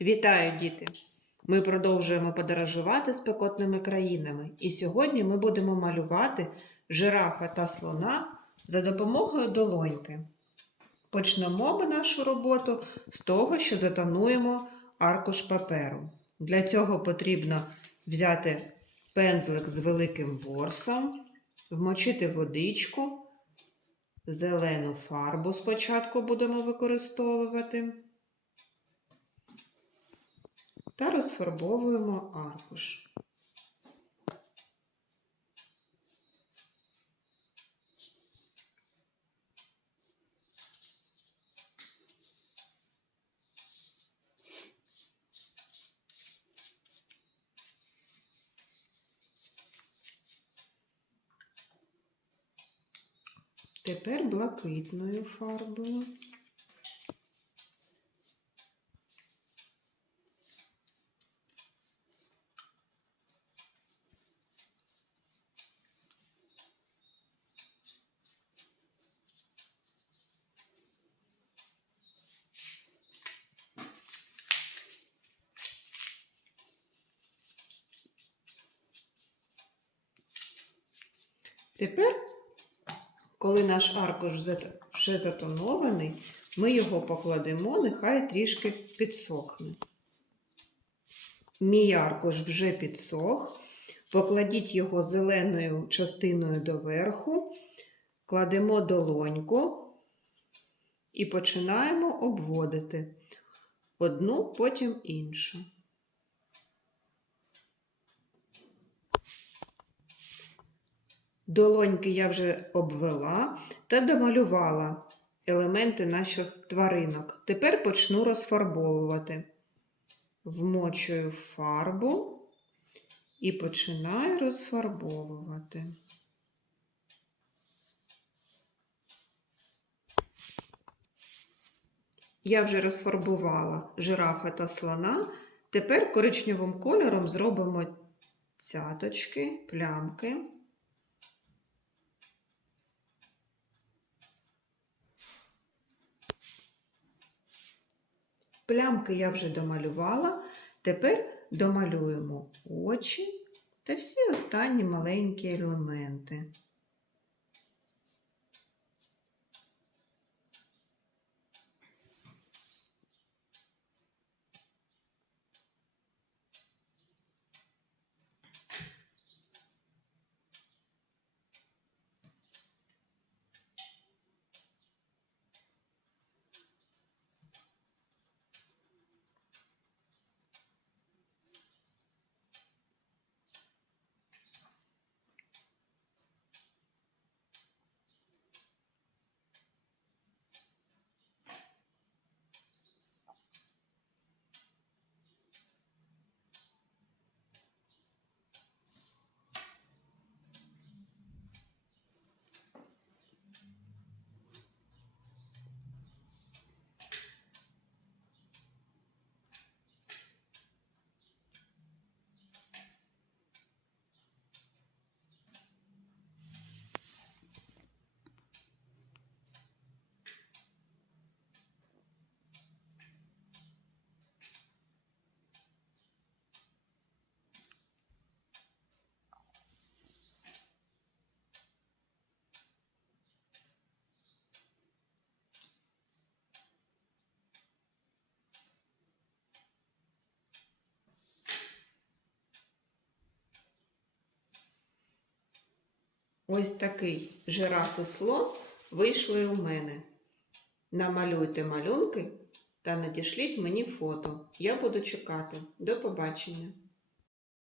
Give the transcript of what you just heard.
Вітаю, діти! Ми продовжуємо подорожувати спекотними країнами, і сьогодні ми будемо малювати жирафа та слона за допомогою долоньки. Почнемо ми нашу роботу з того, що затонуємо аркуш паперу. Для цього потрібно взяти пензлик з великим ворсом, вмочити водичку, зелену фарбу спочатку будемо використовувати та розфарбовуємо аркуш. Тепер блакитною фарбою. Тепер, коли наш аркуш вже затонований, ми його покладемо, нехай трішки підсохне. Мій аркуш вже підсох. Покладіть його зеленою частиною доверху, кладемо долоньку і починаємо обводити одну, потім іншу. Долоньки я вже обвела та домалювала елементи наших тваринок. Тепер почну розфарбовувати. Вмочую фарбу і починаю розфарбовувати. Я вже розфарбувала жирафа та слона. Тепер коричневим кольором зробимо цяточки, плямки. Плямки я вже домалювала. Тепер домалюємо очі та всі останні маленькі елементи. Ось такий жираф і слон вийшли у мене. Намалюйте малюнки та надішліть мені фото. Я буду чекати. До побачення!